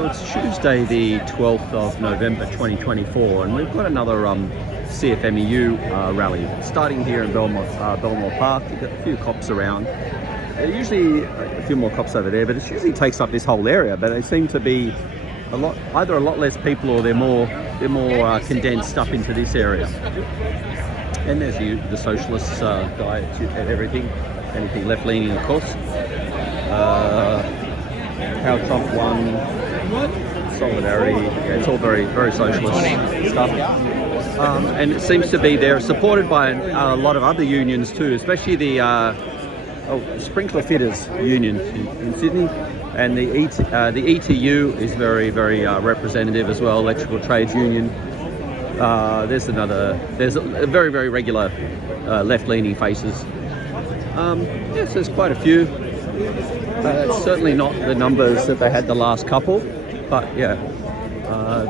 So it's Tuesday the 12th of November 2024 and we've got another CFMEU rally starting here in Belmore Park. You've got a few cops around. Usually a few more cops over there, but it usually takes up this whole area, but they seem to be either a lot less people or they're more condensed up into this area. And there's the socialist guy at everything, anything left-leaning of course. How Trump won, solidarity, yeah, it's all very, very socialist stuff. And it seems to be they're supported by a lot of other unions too, especially the sprinkler fitters union in Sydney, and the ETU is very, very representative as well, electrical trades union. There's a very, very regular left-leaning faces. Yes, there's quite a few. Certainly not the numbers that they had the last couple, but yeah.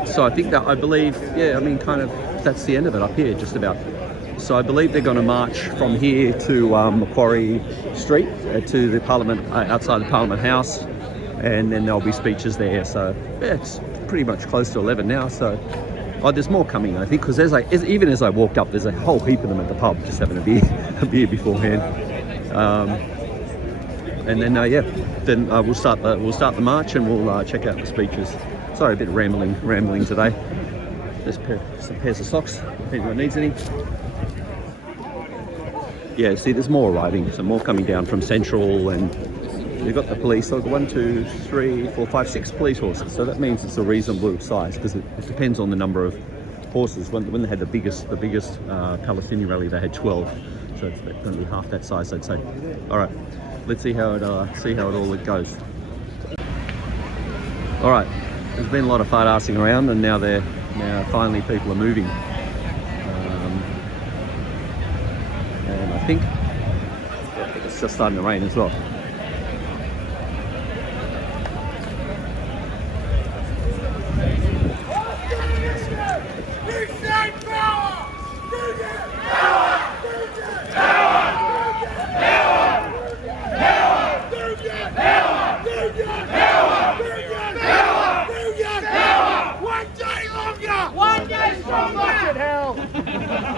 So I believe, kind of that's the end of it up here, just about. So I believe they're going to march from here to Macquarie Street to the Parliament, outside the Parliament House, and then there'll be speeches there. So yeah, it's pretty much close to 11 now. So there's more coming, I think, because even as I walked up, there's a whole heap of them at the pub just having a beer beforehand. And then we'll start the march and we'll check out the speeches. Sorry, a bit of rambling today. There's some pairs of socks if anyone needs any. Yeah, see, there's more arriving, so more coming down from Central, and you've got the police. So 1, 2, 3, 4, 5, 6 police horses. So that means it's a reasonable size because it depends on the number of horses. When they had the biggest Palestinian rally, they had 12. So it's going to be half that size, I'd say. All right, let's see how it all goes. All right, there's been a lot of fart-arsing around, and now finally people are moving. And I think it's just starting to rain as well.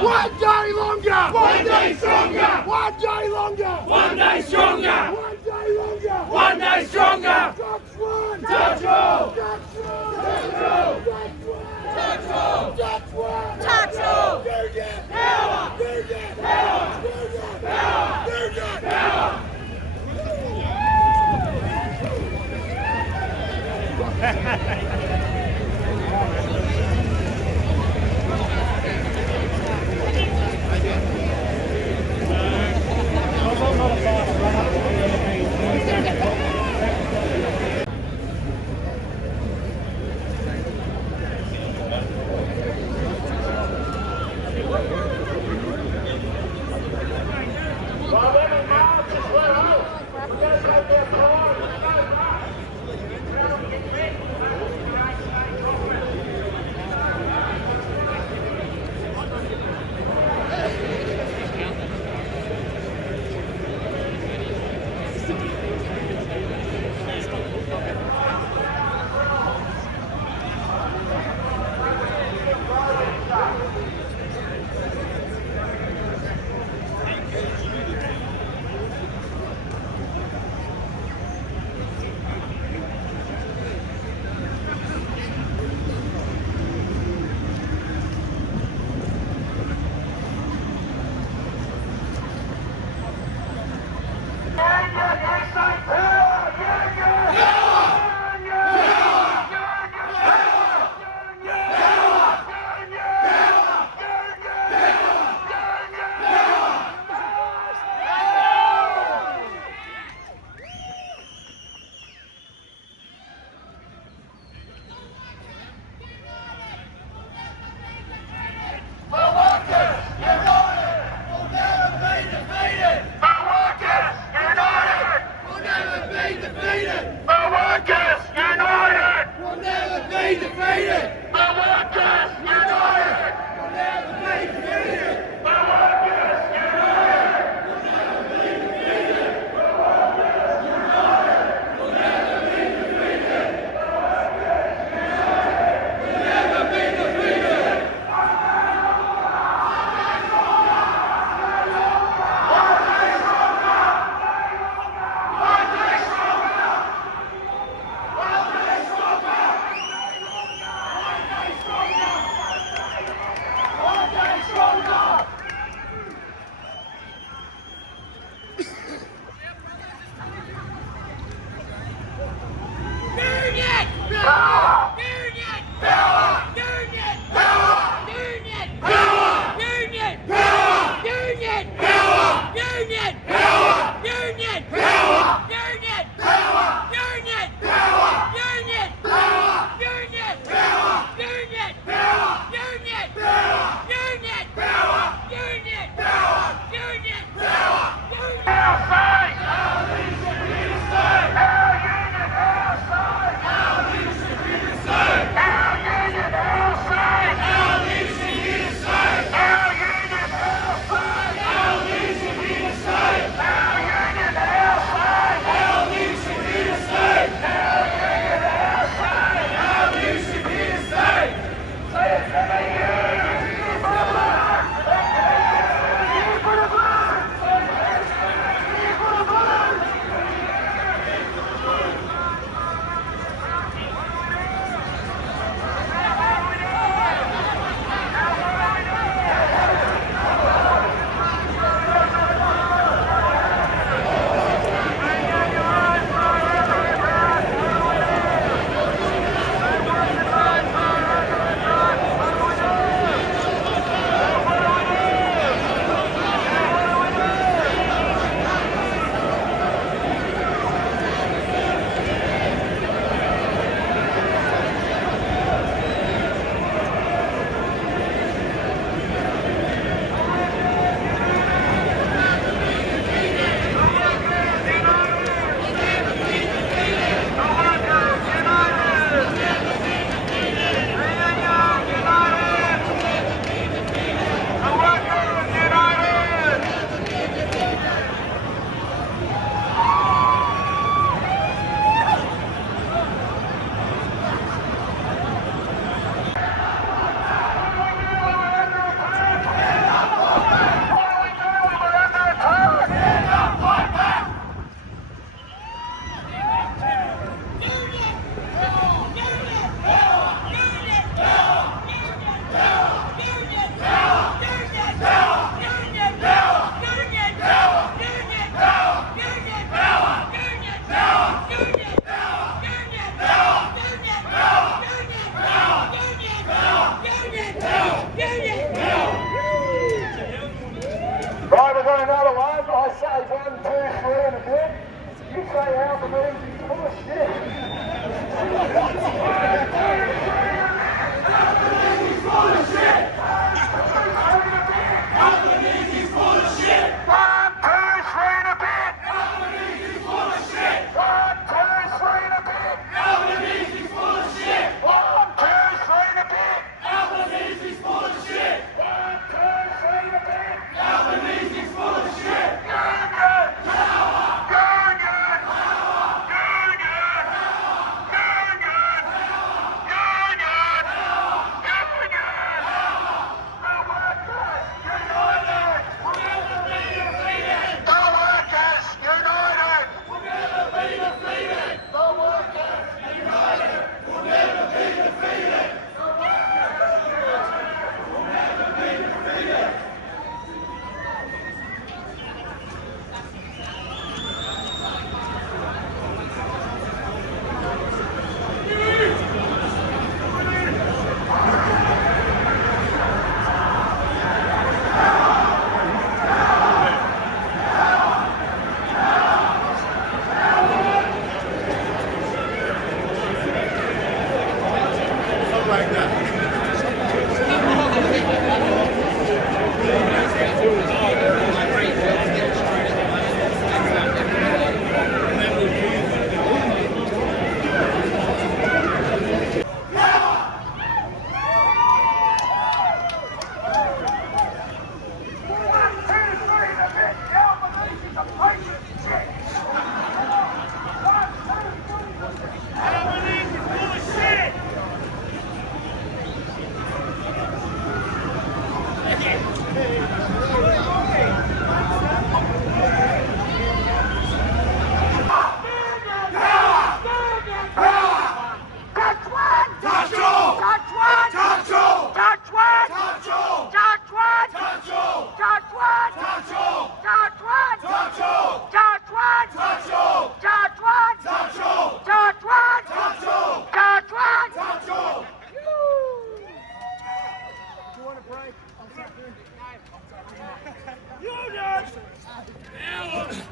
One day longer! One day stronger! One day longer! One day stronger! One day longer! One day stronger! Touch one! Touch all! Touch one! Touch all! Touch all! Touch one! Touch all! Union! Power! Union! Power! Union! Power! Union! Power!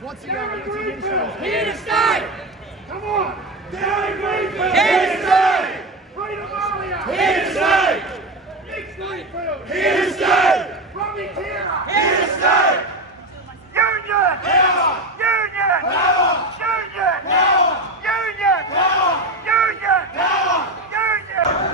What's he here to stay! Come on! Down and green field! Here to stay! Freedom Warrior! Here to stay! Nick Greenfield! Here to stay! Robbie Tira! Here to stay! Union! Power! Union! Power! Union! Power! Union! Power! Union! Power! Union!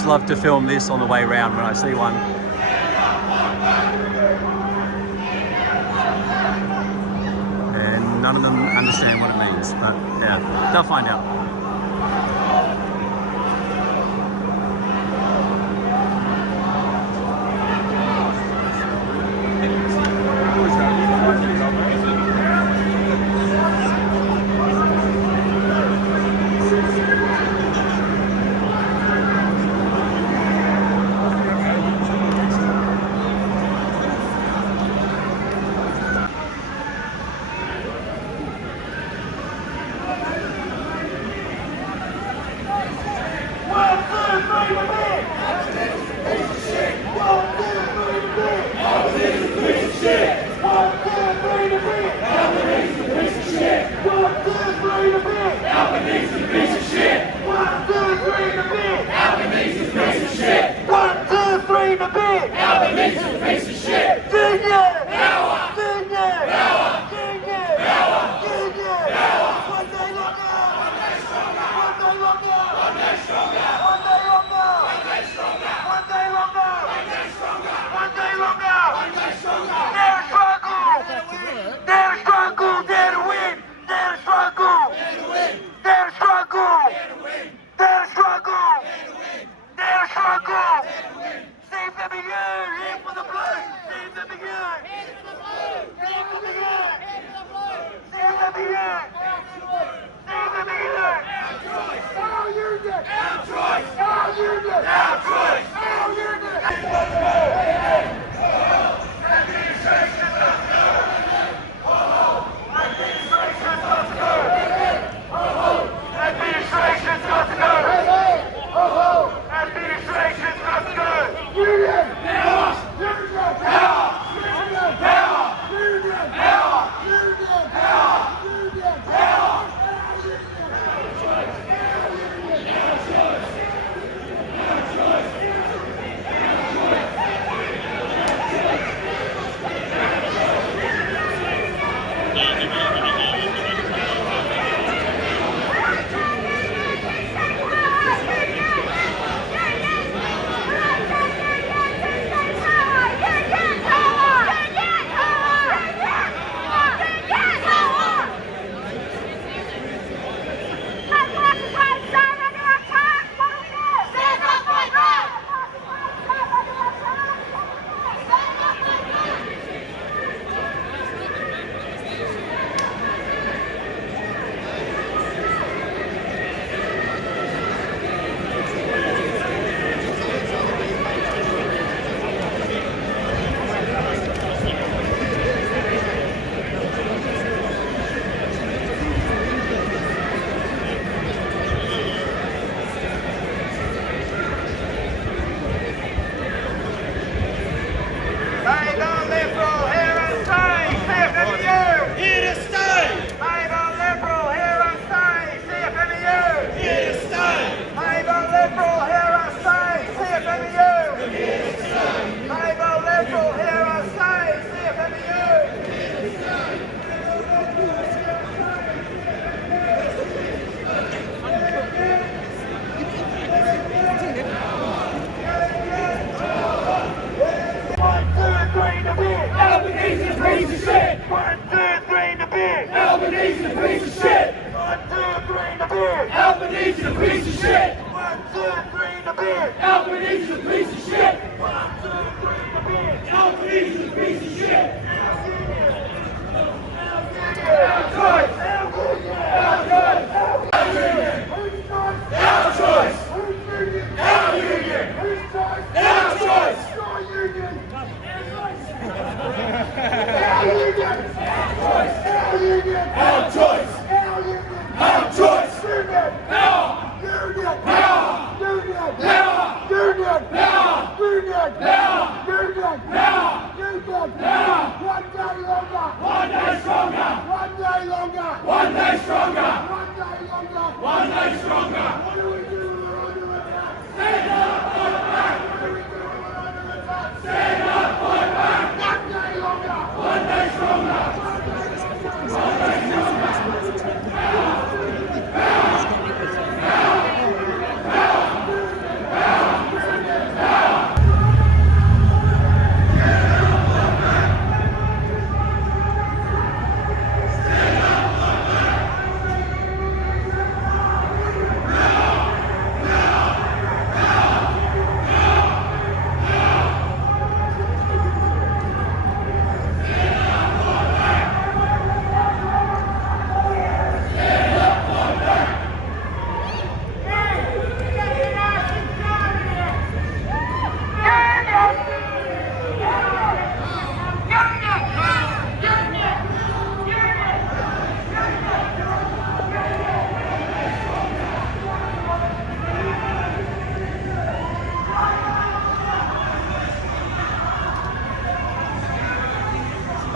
always love to film this on the way round when I see one. And none of them understand what it means, but yeah, they'll find out.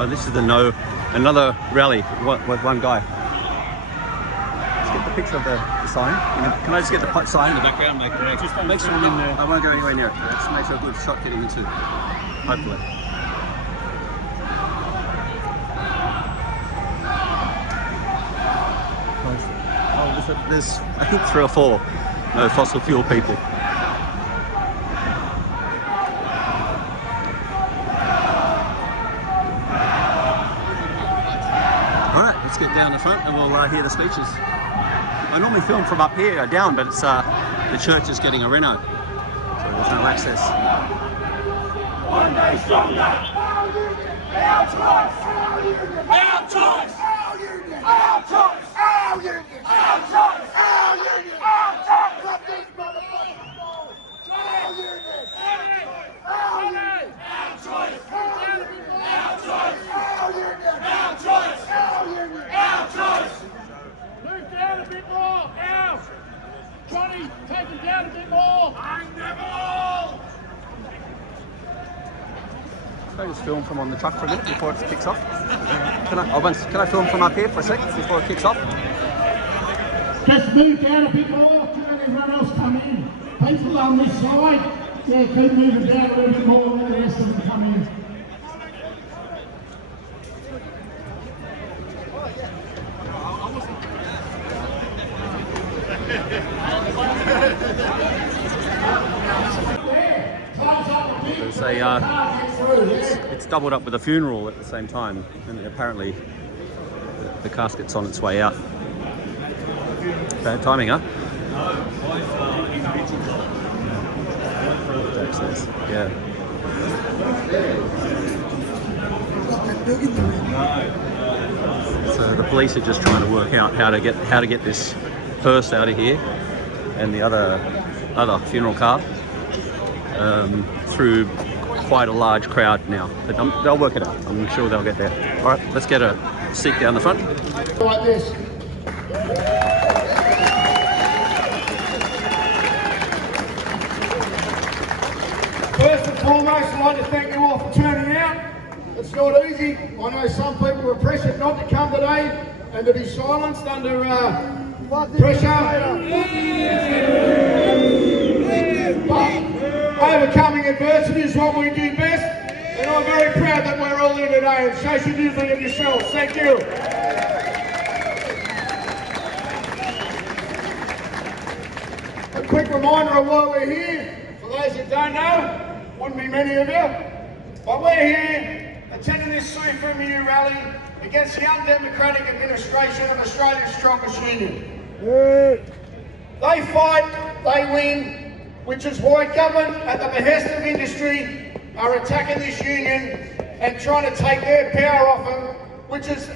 Oh, this is another rally with one guy. Let's get the picture of the sign. Can I just get the sign in the background? Make sure I won't go anywhere near it. Just make sure a good shot getting into. Hopefully. Oh, there's I think 3 or 4 fossil fuel people. Alright, let's get down the front and we'll hear the speeches. I normally film from up here down, but it's the church is getting a reno, so there's no access. One day stronger! Our union! Our choice! Our union! Our choice! Our union! Our choice! Our union! Our choice! Our union! Our choice! Let these motherfuckers go! Our union! Our union! Our choice! Our union! Our choice! Our union! Our choice! Our union! Our choice! Move down a bit more! Now! Johnny, take him down a bit more! I never! Can I just film from on the truck for a minute before it kicks off? Can I film from up here for a sec before it kicks off? Just move down a bit more to let everyone else come in. People on this side, yeah, keep moving down a little bit more and let the rest of them come in. It's doubled up with a funeral at the same time, and apparently the casket's on its way out. Bad timing, huh? Yeah. So the police are just trying to work out how to get this hearse out of here and the other funeral car through quite a large crowd now, but they'll work it out. I'm sure they'll get there. All right, let's get a seat down the front. Like this. First and foremost, I'd like to thank you all for turning out. It's not easy. I know some people were pressured not to come today and to be silenced under pressure. But overcoming adversity is what we do best, and I'm very proud that we're all here today, and so should you be of yourselves. Thank you. A quick reminder of why we're here. For those who don't know, wouldn't be many of you, but we're here attending this CFMEU rally against the undemocratic administration of Australia's strongest union. They fight, they win, which is why government, at the behest of industry, are attacking this union and trying to take their power off them, which is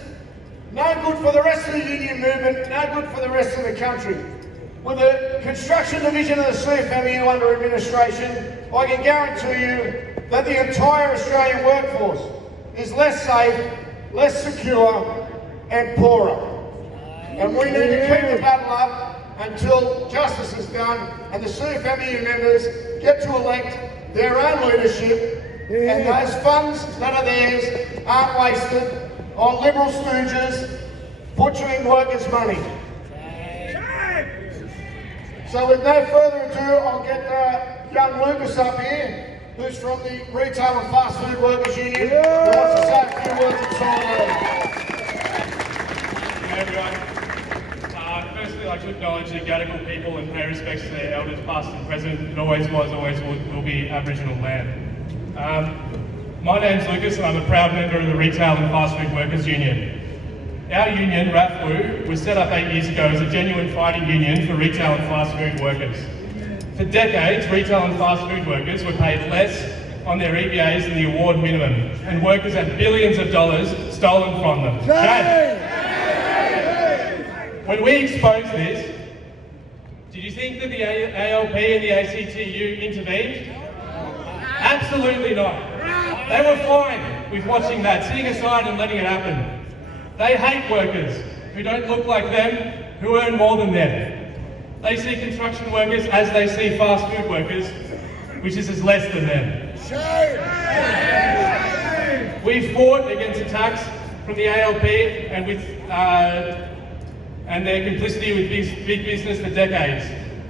no good for the rest of the union movement, no good for the rest of the country. With the construction division of the CFMEU under administration, I can guarantee you that the entire Australian workforce is less safe, less secure and poorer. And we need to keep the battle up until justice is done and the CFMEU members get to elect their own leadership, and those funds that are theirs aren't wasted on Liberal stooges butchering workers' money. So with no further ado, I'll get young Lucas up here, who's from the Retail and Fast Food Workers Union, who wants to say a few words in solidarity. Hey everyone. Firstly, I'd like to acknowledge the Gadigal people and pay respects to their elders past and present. It always was, always will be Aboriginal land. My name's Lucas and I'm a proud member of the Retail and Fast Food Workers Union. Our union, RAFWU, was set up 8 years ago as a genuine fighting union for retail and fast food workers. For decades, retail and fast food workers were paid less on their EBAs than the award minimum, and workers had billions of dollars stolen from them. Shame! When we exposed this, did you think that the ALP and the ACTU intervened? Absolutely not. They were fine with watching that, sitting aside and letting it happen. They hate workers who don't look like them, who earn more than them. They see construction workers as they see fast food workers, which is as less than them. We fought against attacks from the ALP and their complicity with big business for decades.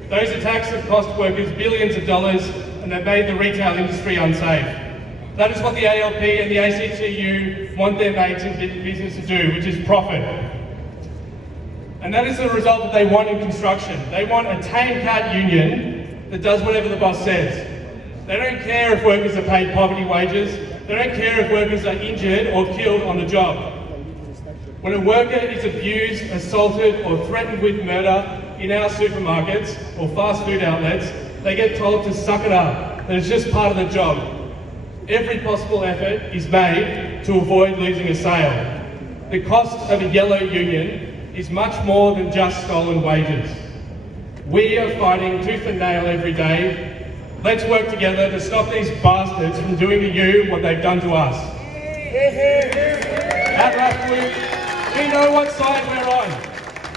Those attacks have cost workers billions of dollars and they've made the retail industry unsafe. That is what the ALP and the ACTU want their mates in business to do, which is profit. And that is the result that they want in construction. They want a tame cat union that does whatever the boss says. They don't care if workers are paid poverty wages. They don't care if workers are injured or killed on the job. When a worker is abused, assaulted or threatened with murder in our supermarkets or fast food outlets, they get told to suck it up, that it's just part of the job. Every possible effort is made to avoid losing a sale. The cost of a yellow union is much more than just stolen wages. We are fighting tooth and nail every day. Let's work together to stop these bastards from doing to you what they've done to us. At Rappwood, we know what side we're on.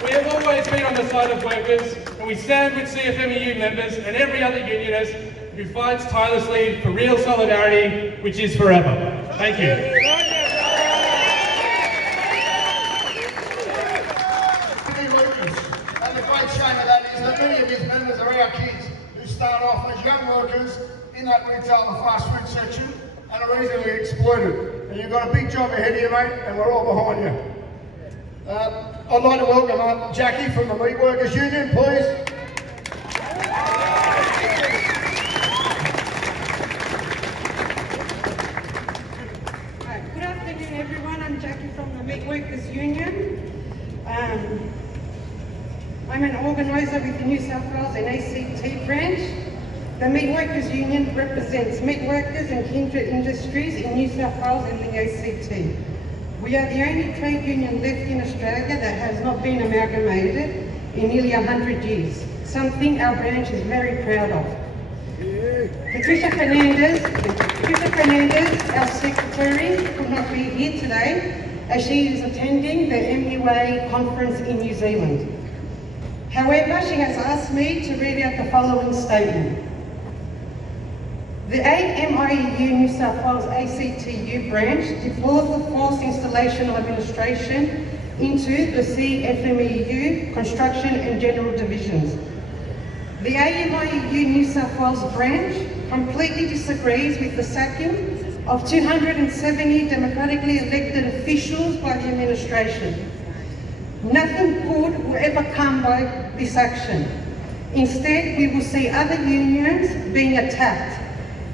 We have always been on the side of workers, and we stand with CFMEU members and every other unionist who fights tirelessly for real solidarity, which is forever. Thank you. And the great shame of that is that many of his members are our kids who start off as young workers in that retail and fast food section and are easily exploited. And you've got a big job ahead of you, mate, and we're all behind you. I'd like to welcome Jackie from the Meat Workers Union, please. Good afternoon, everyone. I'm Jackie from the Meat Workers Union. I'm an organiser with the New South Wales and ACT branch. The Meat Workers Union represents meat workers and kindred industries in New South Wales and the ACT. We are the only trade union left in Australia that has not been amalgamated in nearly 100 years, something our branch is very proud of. Patricia Fernandez, our secretary, could not be here today as she is attending the MUA conference in New Zealand. However, she has asked me to read out the following statement. The AMIEU New South Wales ACTU branch deplores the forced installation of administration into the CFMEU construction and general divisions. The AMIEU New South Wales branch completely disagrees with the sacking of 270 democratically elected officials by the administration. Nothing good will ever come by this action. Instead, we will see other unions being attacked.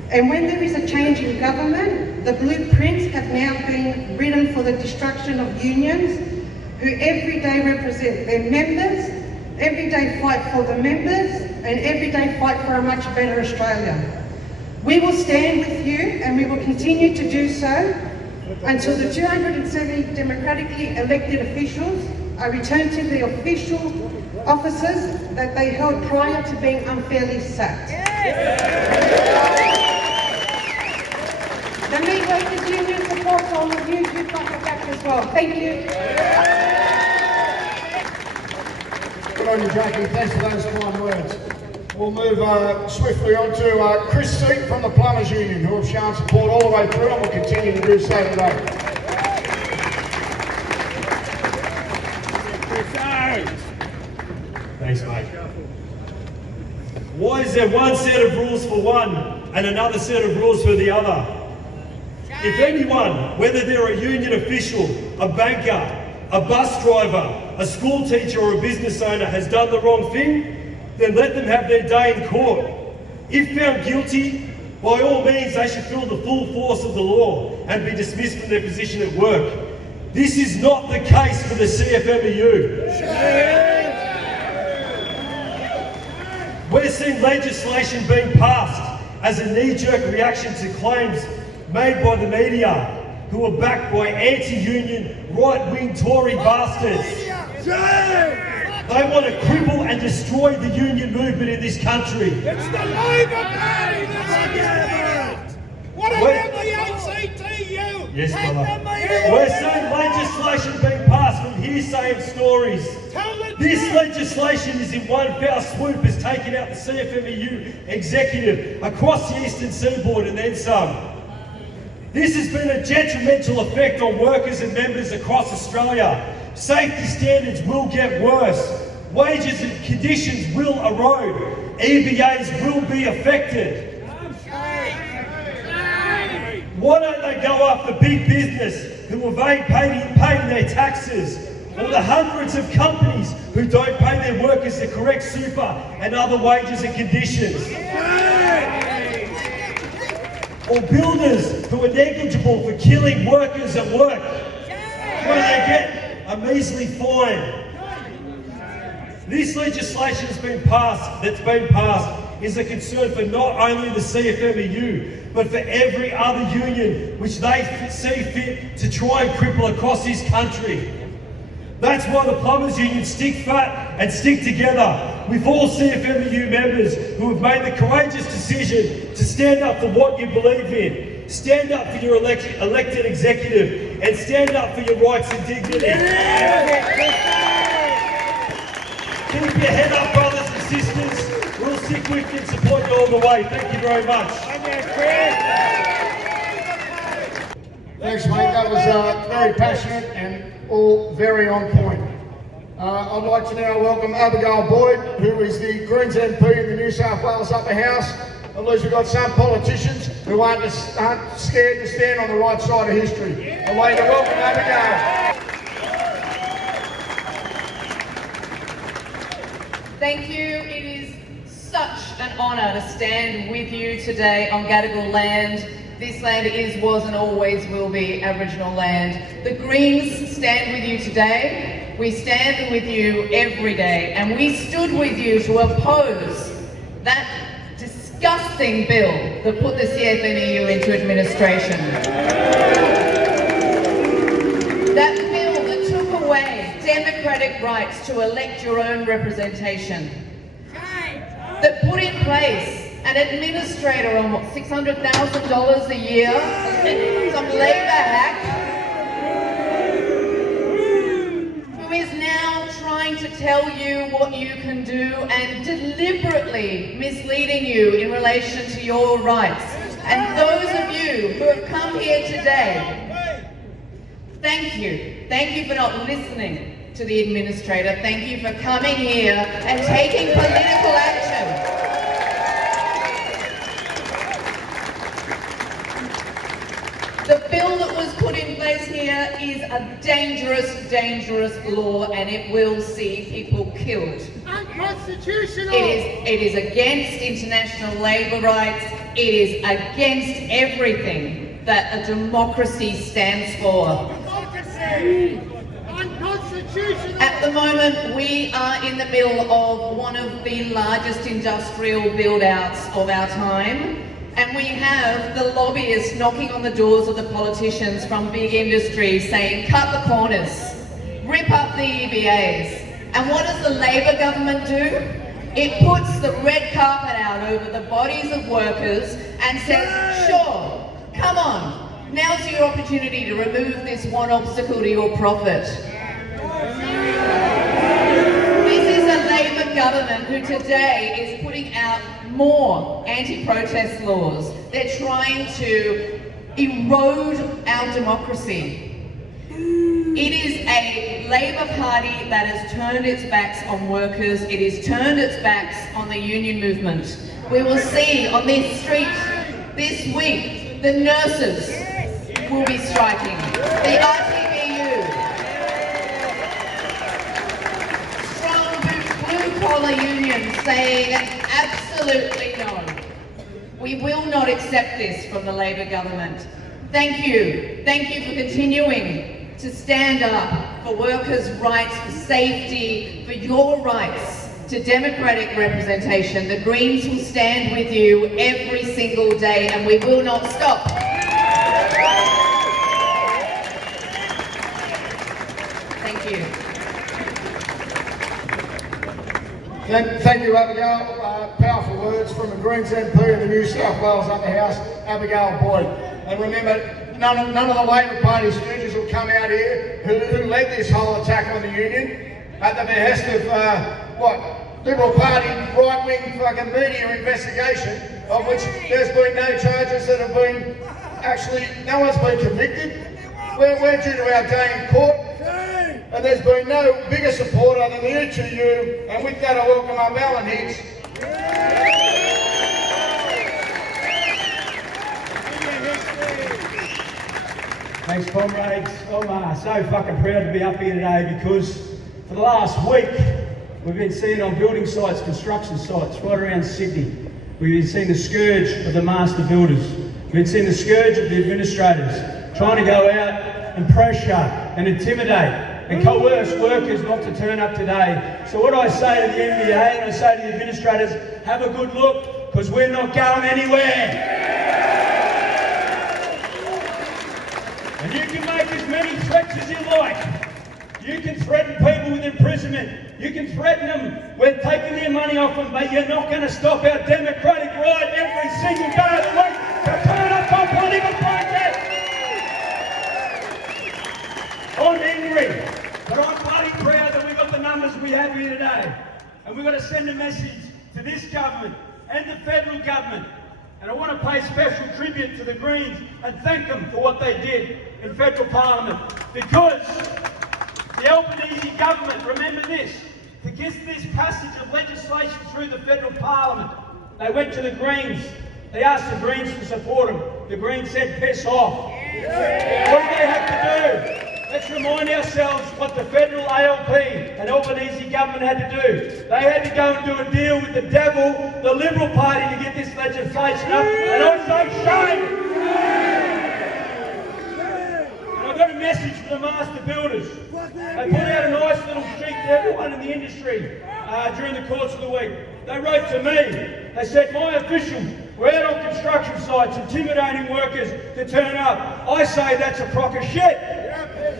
And when there is a change in government, the blueprints have now been written for the destruction of unions who every day represent their members, every day fight for the members, and every day fight for a much better Australia. We will stand with you and we will continue to do so until the 270 democratically elected officials are returned to the official offices that they held prior to being unfairly sacked. The Meat Workers Union supports all of you. You've got the back as well. Thank you. Good on you, Jackie. Thanks for those kind words. We'll move swiftly on to Chris Seat from the Plumbers Union, who have shown support all the way through and will continue to do so today. Thanks, mate. Why is there one set of rules for one and another set of rules for the other? If anyone, whether they're a union official, a banker, a bus driver, a school teacher or a business owner has done the wrong thing, then let them have their day in court. If found guilty, by all means they should feel the full force of the law and be dismissed from their position at work. This is not the case for the CFMEU. We're seeing legislation being passed as a knee-jerk reaction to claims made by the media who are backed by anti-union, right-wing Tory bastards. They want to cripple and destroy the union movement in this country. It's the Labor Party that's it! What about the ACTU? Yes, brother. We're seeing legislation being passed from hearsay and stories. This legislation is in one foul swoop has taken out the CFMEU executive across the eastern seaboard and then some. This has been a detrimental effect on workers and members across Australia. Safety standards will get worse. Wages and conditions will erode. EBAs will be affected. Why don't they go after big business who evade paying their taxes? Or the hundreds of companies who don't pay their workers the correct super and other wages and conditions? Or builders who are negligible for killing workers at work, where they get a measly fine. This legislation that's been passed is a concern for not only the CFMEU, but for every other union which they see fit to try and cripple across this country. That's why the Plumbers Union stick fat and stick together with all CFMEU members who have made the courageous decision to stand up for what you believe in, stand up for your elected executive, and stand up for your rights and dignity. Keep your head up, brothers and sisters. We'll stick with you and support you all the way. Thank you very much. Thanks, mate. That was very passionate and all very on point. I'd like to now welcome Abigail Boyd, who is the Greens MP in the New South Wales Upper House. At least we've got some politicians who aren't scared to stand on the right side of history. I'd like to welcome Abigail. Thank you. It is such an honour to stand with you today on Gadigal land. This land is, was and always will be Aboriginal land. The Greens stand with you today. We stand with you every day, and we stood with you to oppose that disgusting bill that put the CFMEU into administration. That bill that took away democratic rights to elect your own representation. That put in place an administrator on what, $600,000 a year, some Labor hack, who is now trying to tell you what you can do and deliberately misleading you in relation to your rights. And those of you who have come here today, thank you. Thank you for not listening to the administrator. Thank you for coming here and taking political action. The bill that was put in place here is a dangerous, dangerous law, and it will see people killed. Unconstitutional! It is against international labour rights. It is against everything that a democracy stands for. Democracy! Unconstitutional! At the moment, we are in the middle of one of the largest industrial build-outs of our time. And we have the lobbyists knocking on the doors of the politicians from big industry saying, cut the corners, rip up the EBAs. And what does the Labor government do? It puts the red carpet out over the bodies of workers and says, sure, come on, now's your opportunity to remove this one obstacle to your profit. This is a Labor government who today is putting out more anti-protest laws. They're trying to erode our democracy. It is a Labor Party that has turned its backs on workers. It has turned its backs on the union movement. We will see on this street this week, the nurses will be striking, the RTBU, strong blue-collar unions saying absolutely no. We will not accept this from the Labor government. Thank you. Thank you for continuing to stand up for workers' rights, for safety, for your rights to democratic representation. The Greens will stand with you every single day, and we will not stop. Thank you. Thank you, Abigail. Powerful words from the Greens MP in the New South Wales Upper House, Abigail Boyd. And remember, none of the Labor Party stooges will come out here who led this whole attack on the union at the behest of Liberal Party right-wing fucking media investigation, of which there's been no charges that have been actually, no one's been convicted. We're due to our day in court, and there's been no bigger supporter than the ETU, and with that I welcome up Alan Hicks. Thanks, comrades. I'm so fucking proud to be up here today because for the last week we've been seeing on building sites, construction sites right around Sydney. We've been seeing the scourge of the master builders. We've been seeing the scourge of the administrators trying to go out and pressure and intimidate and coerce workers not to turn up today. So what I say to the NBA and I say to the administrators, have a good look because we're not going anywhere. And you can make as many threats as you like. You can threaten people with imprisonment. You can threaten them with taking their money off them, but you're not going to stop our democratic right every single day of the week to turn up on political protest. I'm angry, but I'm bloody proud that we've got the numbers we have here today. And we've got to send a message to this government and the federal government. And I want to pay special tribute to the Greens and thank them for what they did in federal parliament. Because the Albanese government, remember this, to get this passage of legislation through the federal parliament, they went to the Greens. They asked the Greens to support them. The Greens said, piss off. What did they have to do? Let's remind ourselves what the federal ALP and Albanese government had to do. They had to go and do a deal with the devil, the Liberal Party, to get this legislation up. And I say shame! And I've got a message for the master builders. They put out a nice little sheet to everyone in the industry during the course of the week. They wrote to me. They said, my officials were out on construction sites intimidating workers to turn up. I say that's a crock of shit.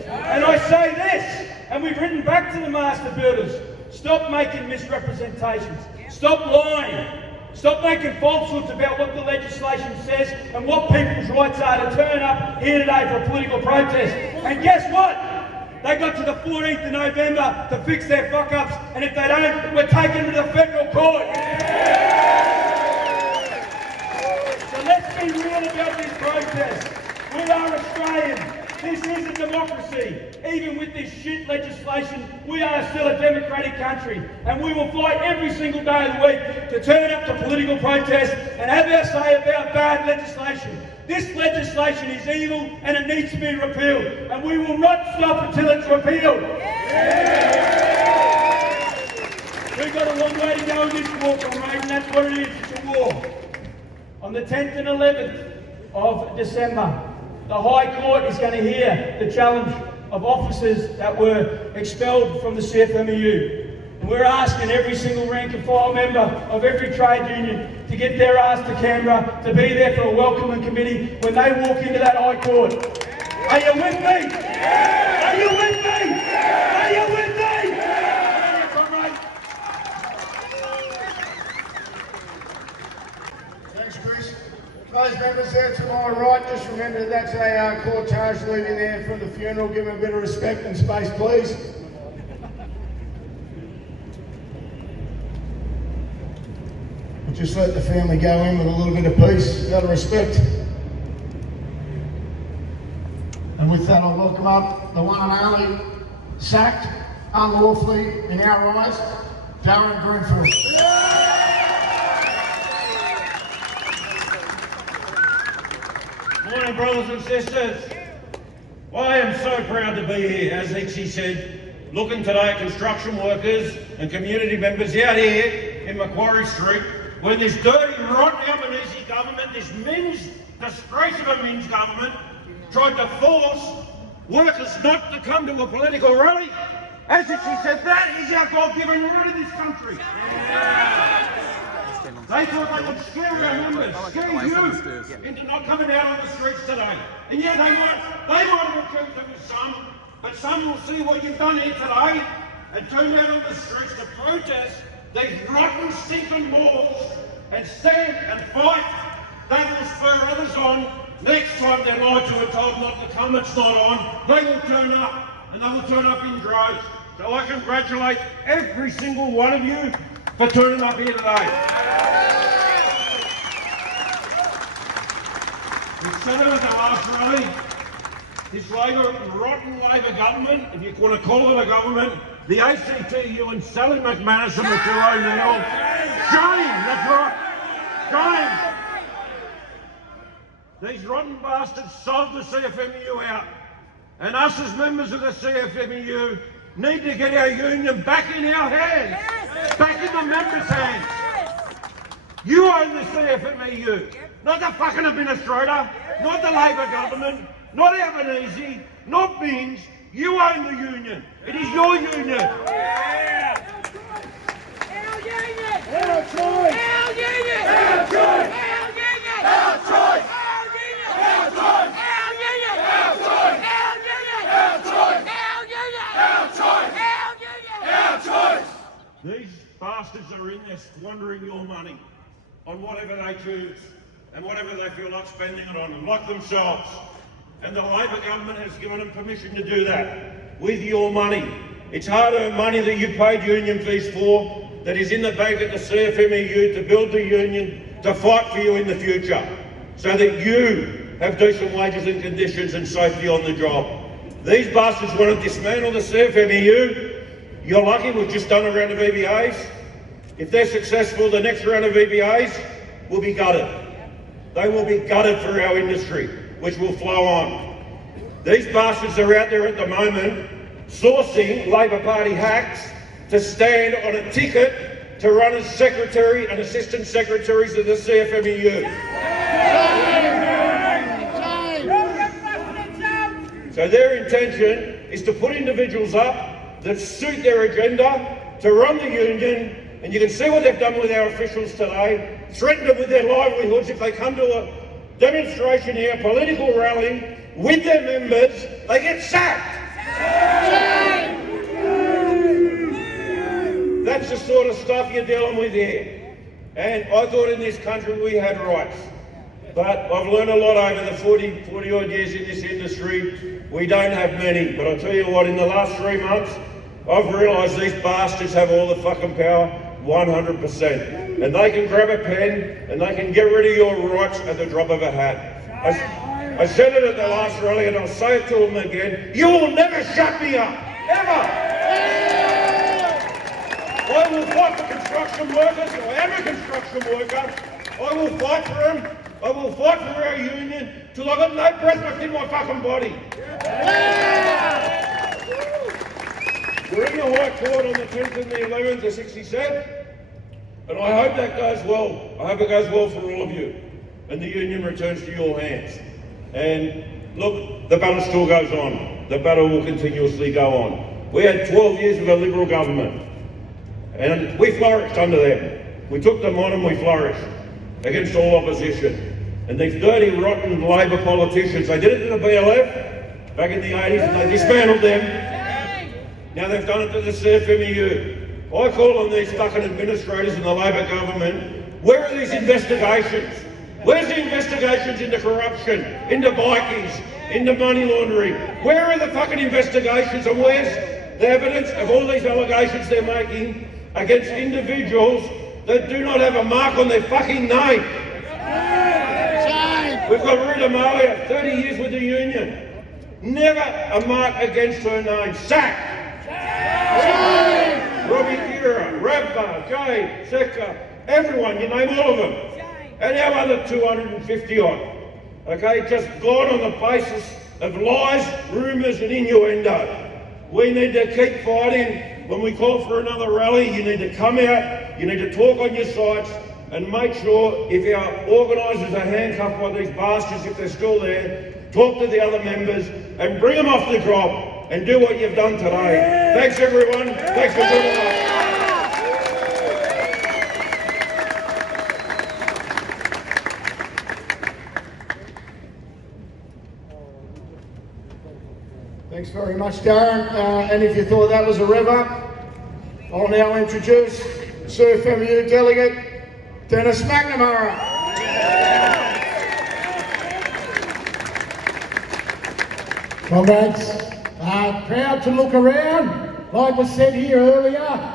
And I say this, and we've written back to the master builders, stop making misrepresentations, stop lying, stop making falsehoods about what the legislation says and what people's rights are to turn up here today for a political protest. And guess what? They got to the 14th of November to fix their fuck-ups, and if they don't, we're taking them to the federal court. So let's be real about this protest. We are Australians. This is a democracy. Even with this shit legislation, we are still a democratic country. And we will fight every single day of the week to turn up to political protest and have our say about bad legislation. This legislation is evil and it needs to be repealed. And we will not stop until it's repealed. We've got a long way to go in this war, comrade, and that's what it is. It's a war. On the 10th and 11th of December, the High Court is going to hear the challenge of officers that were expelled from the CFMEU. And we're asking every single rank and file member of every trade union to get their ass to Canberra, to be there for a welcoming committee when they walk into that High Court. Are you with me? Are you with me? Are you with me? Yeah, comrade. Thanks, Chris. Those members there to my right, just remember that's a cortege leaving there for the funeral. Give them a bit of respect and space, please. We'll just let the family go in with a little bit of peace, out of respect. And with that, I'll welcome up the one and only, sacked, unlawfully, in our eyes, Darren Greenfield. Morning, brothers and sisters. Well, I am so proud to be here, as Hixie said, looking today at construction workers and community members out here in Macquarie Street, where this dirty, rotten Albanese government, this disgrace of a Minns government, tried to force workers not to come to a political rally. As Hixie said, that is our God-given right in this country. They thought they would scare our members, scare you into not coming out on the streets today. And yeah, they might have accused them of some, but some will see what you've done here today and turn out on the streets to protest these rotten, stinking laws and stand and fight. That will spur others on. Next time they're lied to and told not to come, it's not on. They will turn up, and they will turn up in droves. So I congratulate every single one of you for turning up here today. It's said it at the last rally. This rotten Labor government, if you want to call it a government, the ACTU and Sally McManus and Macquarie O'Neill. Shame, that's right. Shame. These rotten bastards sold the CFMEU out. And us as members of the CFMEU need to get our union back in our hands. Back in the members' hands. You own the CFMEU, not the fucking administrator, not the Labor government, not Albanese, not Minns. You own the union. It is your union. Our union! Our choice! Our union! Our choice! Our union! Our choice! Our union! Our choice! Our union! Our choice! Our union! Our choice! Our union! Our choice! Our union! Our choice! These bastards are in there squandering your money on whatever they choose and whatever they feel like spending it on, like themselves. And the Labor government has given them permission to do that with your money. It's hard-earned money that you paid union fees for, that is in the bank at the CFMEU to build the union, to fight for you in the future, so that you have decent wages and conditions and safety on the job. These bastards want to dismantle the CFMEU. You're lucky we've just done a round of EBAs. If they're successful, the next round of EBAs will be gutted. They will be gutted for our industry, which will flow on. These bastards are out there at the moment sourcing Labor Party hacks to stand on a ticket to run as secretary and assistant secretaries of the CFMEU. So their intention is to put individuals up that suit their agenda to run the union, and you can see what they've done with our officials today, threatened them with their livelihoods if they come to a demonstration here, a political rally, with their members, they get sacked. That's the sort of stuff you're dealing with here. And I thought in this country we had rights. But I've learned a lot over the 40 odd years in this industry. We don't have many. But I'll tell you what, in the last 3 months, I've realised these bastards have all the fucking power, 100%. And they can grab a pen and they can get rid of your rights at the drop of a hat. I said it at the last rally and I'll say it to them again. You will never shut me up, ever. I will fight for construction workers. I am a construction worker. I will fight for them. I will fight for our union till I've got no breath left in my fucking body. We're in the High Court on the 10th and the 11th, as 60 said, and I hope that goes well. I hope it goes well for all of you, and the union returns to your hands. And look, the battle still goes on. The battle will continuously go on. We had 12 years of a Liberal government, and we flourished under them. We took them on and we flourished against all opposition. And these dirty, rotten Labor politicians, they did it to the BLF back in the 80s and they dismantled them. Now they've done it to the CFMEU. I call on these fucking administrators in the Labor government, where are these investigations? Where's the investigations into corruption, into bikies, into money laundering? Where are the fucking investigations and where's the evidence of all these allegations they're making against individuals that do not have a mark on their fucking name? We've got Rita Malia, 30 years with the union. Never a mark against her name. Sacked! Robbie Kira, Rabba, Jay, Seka, everyone, you name all of them. And our other 250 odd. Okay, just gone on the basis of lies, rumours and innuendo. We need to keep fighting. When we call for another rally, you need to come out, you need to talk on your sites and make sure if our organisers are handcuffed by these bastards, if they're still there, talk to the other members and bring them off the job and do what you've done today. Thanks everyone, thanks for joining us. Thanks very much, Darren. And if you thought that was a river, I'll now introduce CFMEU delegate, Dennis McNamara. Comrades, proud to look around. Like was said here earlier,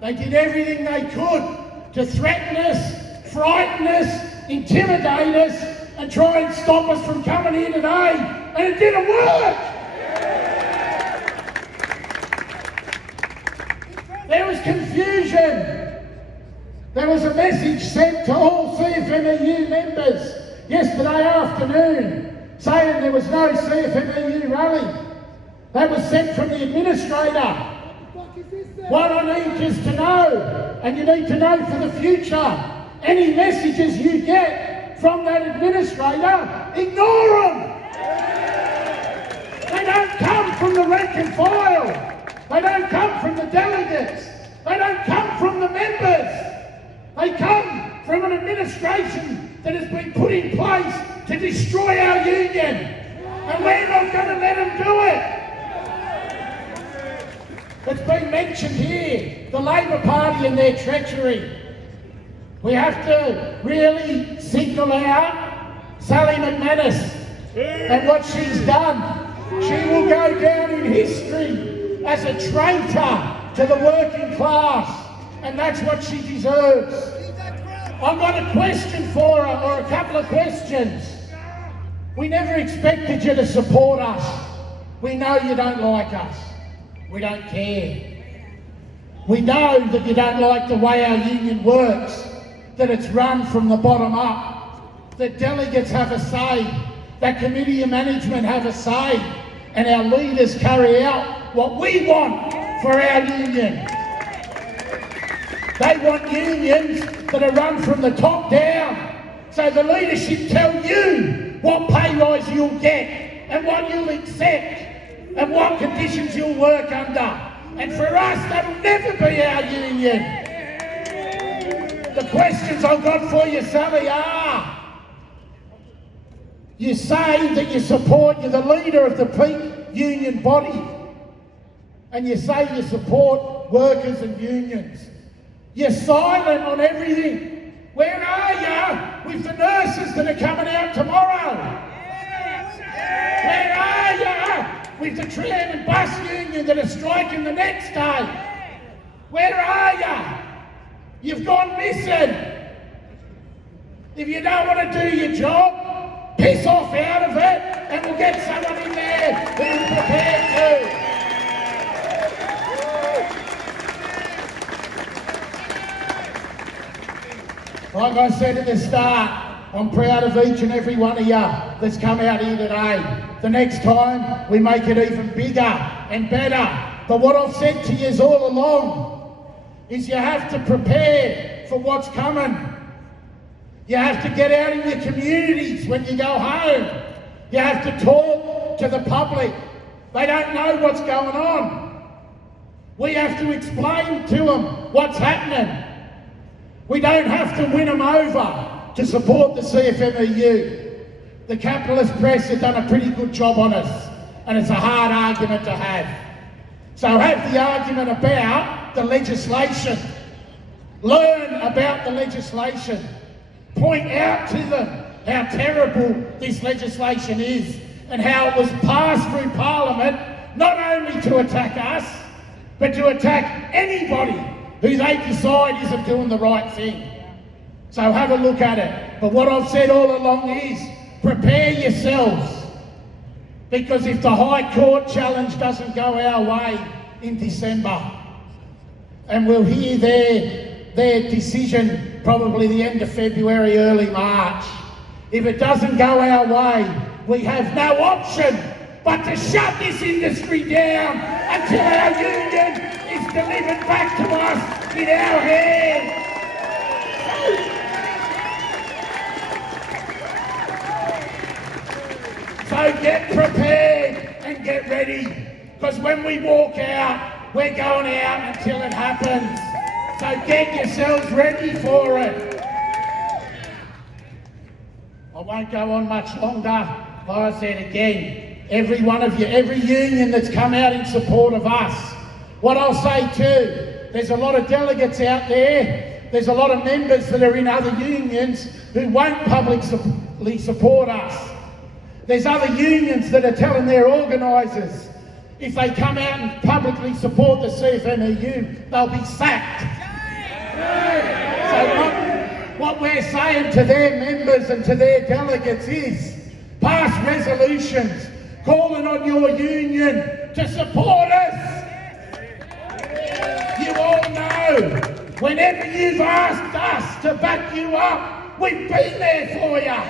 they did everything they could to threaten us, frighten us, intimidate us, and try and stop us from coming here today, and it didn't work. There was confusion. There was a message sent to all CFMEU members yesterday afternoon saying there was no CFMEU rally. That was sent from the administrator. What I need is to know, and you need to know for the future, any messages you get from that administrator, ignore them. They don't come from the rank and file. They don't come from the delegates. They don't come from the members. They come from an administration that has been put in place to destroy our union. And we're not going to let them do it. It's been mentioned here, the Labor Party and their treachery. We have to really signal out Sally McManus and what she's done. She will go down in history as a traitor to the working class, and that's what she deserves. I've got a question for her, or a couple of questions. We never expected you to support us. We know you don't like us. We don't care. We know that you don't like the way our union works, that it's run from the bottom up, that delegates have a say, that committee of management have a say, and our leaders carry out what we want for our union. They want unions that are run from the top down, so the leadership tell you what pay rise you'll get and what you'll accept and what conditions you'll work under. And for us, that'll never be our union. The questions I've got for you, Sally, are: you say that you support, you're the leader of the peak union body, and you say you support workers and unions. You're silent on everything. Where are you with the nurses that are coming out tomorrow? Where are you with the tram and bus union that are striking the next day? Where are you? You've gone missing. If you don't want to do your job, piss off out of it, and we'll get someone in there who's prepared to. Like I said at the start, I'm proud of each and every one of you that's come out here today. The next time, we make it even bigger and better. But what I've said to you all along is you have to prepare for what's coming. You have to get out in your communities when you go home. You have to talk to the public. They don't know what's going on. We have to explain to them what's happening. We don't have to win them over to support the CFMEU. The capitalist press have done a pretty good job on us, and it's a hard argument to have. So have the argument about the legislation. Learn about the legislation. Point out to them how terrible this legislation is and how it was passed through Parliament not only to attack us, but to attack anybody who they decide isn't doing the right thing. So have a look at it. But what I've said all along is, prepare yourselves. Because if the High Court challenge doesn't go our way in December, and we'll hear their decision probably the end of February, early March, if it doesn't go our way, we have no option but to shut this industry down until our union is delivered back to us in our hands. So get prepared and get ready, because when we walk out, we're going out until it happens. So get yourselves ready for it. I won't go on much longer. Like I said again, every one of you, every union that's come out in support of us, what I'll say too, there's a lot of delegates out there, there's a lot of members that are in other unions who won't publicly support us. There's other unions that are telling their organisers, if they come out and publicly support the CFMEU, they'll be sacked. So what what we're saying to their members and to their delegates is pass resolutions calling on your union to support us. You all know, whenever you've asked us to back you up, we've been there for you.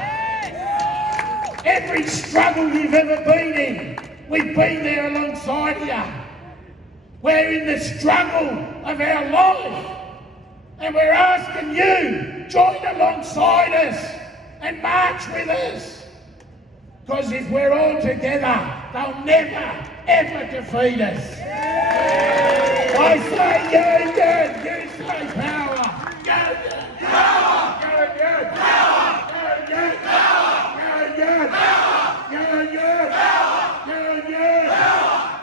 Every struggle you've ever been in, we've been there alongside you. We're in the struggle of our life, and we're asking you, join alongside us and march with us. Because if we're all together, they'll never, ever defeat us. I say union, you say power. Union, power. Union, power. Union, power. Union, power. Union, power. Union, power.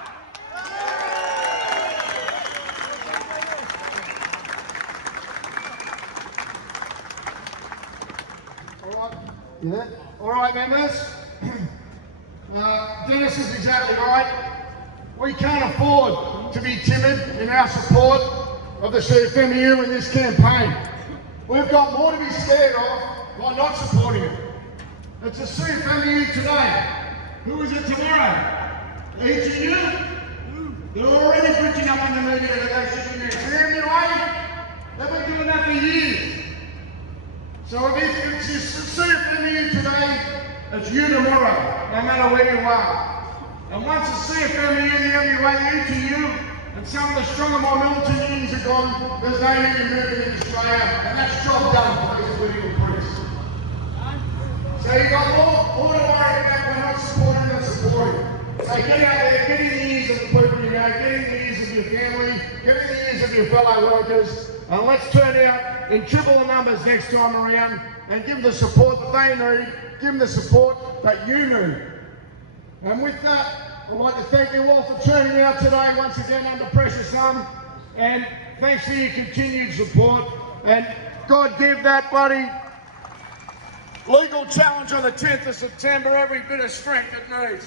Yeah. All right, members. Dennis is exactly right. We can't afford to be timid in our support of the CFMEU in this campaign. We've got more to be scared of by not supporting it. It's the CFMEU today. Who is it tomorrow? Each of you? They're already bridging up on the media that they should be there. CFMEU, they've been doing that for years. So if it's the CFMEU today, it's you tomorrow, no matter where you are. And once the CFMEU, the MUAU to you, and some of the stronger, more militant unions are gone, there's no union movement in Australia, and that's job done for these political priests. So you've got more to worry about when not supporting than supporting. So get out there, get in the ears of the people you know, get in the ears of your family, get in the ears of your fellow workers, and let's turn out in triple the numbers next time around and give them the support that they need, give them the support that you need. And with that, I'd like to thank you all for turning out today once again under pressure, son, and thanks for your continued support, and God give that bloody legal challenge on the 10th of September every bit of strength it needs.